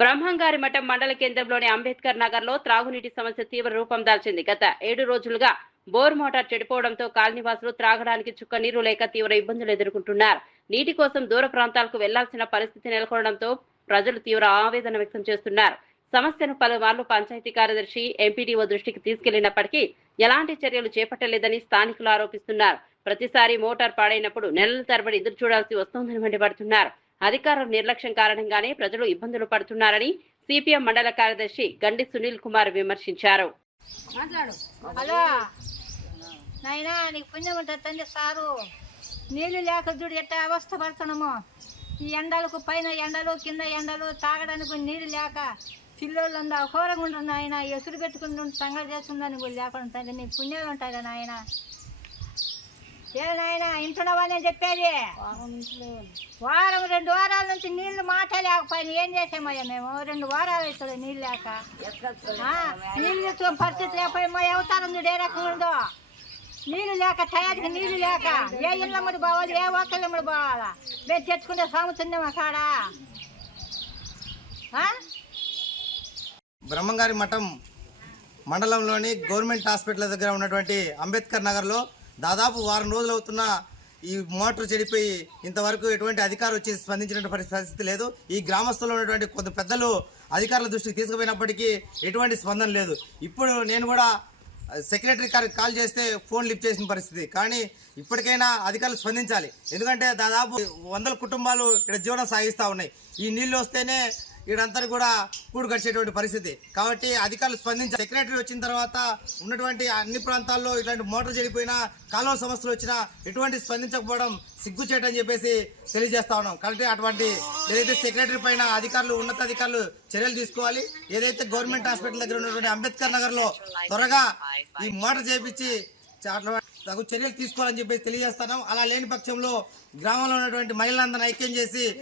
బ్రహ్మంగారి మఠం మండల కేంద్రంలోని అంబేద్కర్ నగర్ లో త్రాగునీటి సమస్య తీవ్ర రూపం దాల్చింది. గత 7 రోజులుగా బోర్ మోటార్ చెడిపోవడంతో కాలనీవాసులు త్రాగడానికి చుక్క నీరు లేక తీవ్ర ఇబ్బందులు ఎదుర్కొంటున్నారు. నీటి కోసం దూర ప్రాంతాలకు వెళ్లాల్సిన పరిస్థితి నెలకొనడంతో ప్రజలు తీవ్ర ఆవేదన వ్యక్తం చేస్తున్నారు. సమస్యను పలుమార్లు పంచాయతీ కార్యదర్శి ఎంపీడీఓ దృష్టికి తీసుకెళ్లినప్పటికీ ఎలాంటి చర్యలు చేపట్టలేదని స్థానికులు ఆరోపిస్తున్నారు. ప్రతిసారి మోటార్ పాడైనప్పుడు నెలల తరబడి ఎదురు చూడాల్సి వస్తోందని మండిపడుతున్నారు. అధికారుల నిర్లక్ష్యం కారణంగానే ప్రజలు ఇబ్బందులు పడుతున్నారని సిపిఎం మండల కార్యదర్శి గండి సునీల్ కుమార్ విమర్శించారు. హలో నాయనా, నీకు పుణ్యం ఉంటుంది తండ్రి సారు. నీళ్లు లేక చూడు ఎట్లా అవస్థ పడుతున్నాము. ఈ ఎండలకు పైన ఎండలు కింద ఎండలు తాగడానికి నీళ్ళు లేక పిల్లోళ్ళు ఉందా ఘోరంగా ఉంటుంది ఆయన. ఎసురు పెట్టుకుంటుంటే సంగతి చేస్తుందని కూడా లేకుండా తండ్రి నీకు పుణ్యాలు ఉంటాయి కదా నాయన. ఏ నాయన ఇంటున్నావని చెప్పేది. వారం 2 వారాల నుంచి నీళ్లు మాట లేకపోయినా ఏం చేసామయ్యా మేము. 2 వారాలు అవుతుంది నీళ్ళు లేక. నీళ్ళు పరిస్థితి లేకపోయి మా అవతారం చూడు ఏ రకంగా ఉందో. నీళ్ళు లేక టయానికి నీళ్ళు లేక ఏ ఇళ్ళమ్మడి పోవాలి ఏ ఒక్కళ్ళమ్మడి పోవాలా. మేము తెచ్చుకుంటే సాగుతుందే మా కాడ. బ్రహ్మంగారి మఠం మండలంలోని గవర్నమెంట్ హాస్పిటల్ దగ్గర ఉన్నటువంటి అంబేద్కర్ నగర్లో దాదాపు వారం రోజులు అవుతున్న ఈ మోటార్ చెడిపోయి ఇంతవరకు ఎటువంటి అధికారులు వచ్చి స్పందించినటువంటి పరిస్థితి లేదు. ఈ గ్రామస్తులు ఉన్నటువంటి కొంత పెద్దలు అధికారుల దృష్టికి తీసుకుపోయినప్పటికీ ఎటువంటి స్పందన లేదు. ఇప్పుడు నేను కూడా సెక్రటరీ గారికి కాల్ చేస్తే ఫోన్ లిఫ్ట్ చేసిన పరిస్థితి. కానీ ఇప్పటికైనా అధికారులు స్పందించాలి. ఎందుకంటే దాదాపు 100 కుటుంబాలు ఇక్కడ జీవనం సాగిస్తూ ఉన్నాయి. ఈ నీళ్ళు వస్తేనే వీడంతా కూడా కూడు గడిచేటువంటి పరిస్థితి. కాబట్టి అధికారులు స్పందించాలి. సెక్రటరీ వచ్చిన తర్వాత ఉన్నటువంటి అన్ని ప్రాంతాల్లో ఇట్లాంటి మోటార్ చెడిపోయినా కాలువ సమస్యలు వచ్చినా ఎటువంటి స్పందించకపోవడం సిగ్గుచేటని చెప్పేసి తెలియజేస్తా ఉన్నాం. కాబట్టి అటువంటి ఏదైతే సెక్రటరీ పైన అధికారులు ఉన్నతాధికారులు చర్యలు తీసుకోవాలి. ఏదైతే గవర్నమెంట్ హాస్పిటల్ దగ్గర ఉన్నటువంటి అంబేద్కర్ నగర్ లో త్వరగా ఈ మోటార్ చేపించి తగు చర్యలు తీసుకోవాలని చెప్పేసి తెలియజేస్తున్నాం. అలా లేని పక్షంలో గ్రామంలో ఉన్నటువంటి మహిళలందరినీ ఐక్యం చేసి